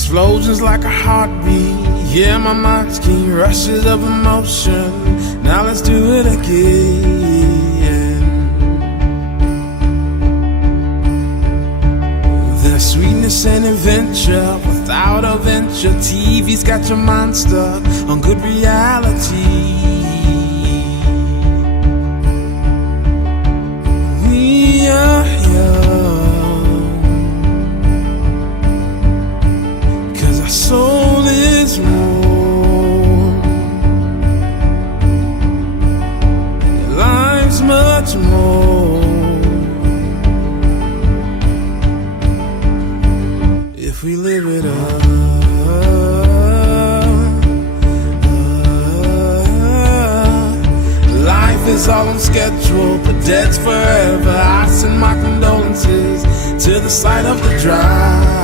Explosions like a heartbeat. Yeah, my mind's keen. Rushes of emotion. Now let's do it again. There's sweetness and adventure. Without a venture, TV's got your mind stuck on good reality. We are young, 'cause our soul is warm. Life's much more if we live it up. Life is all on schedule, but dead's forever. I send my condolences to the side of the drive.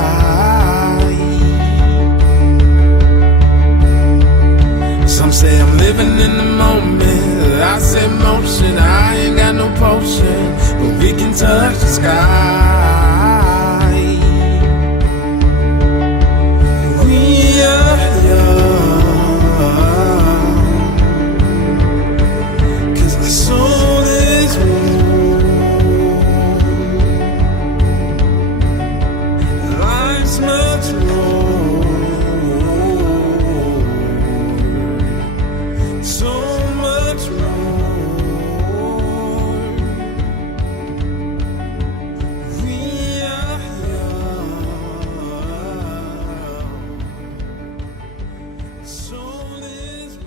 Some say I'm living in the moment. I say motion, I ain't got no potion, but we can touch the sky.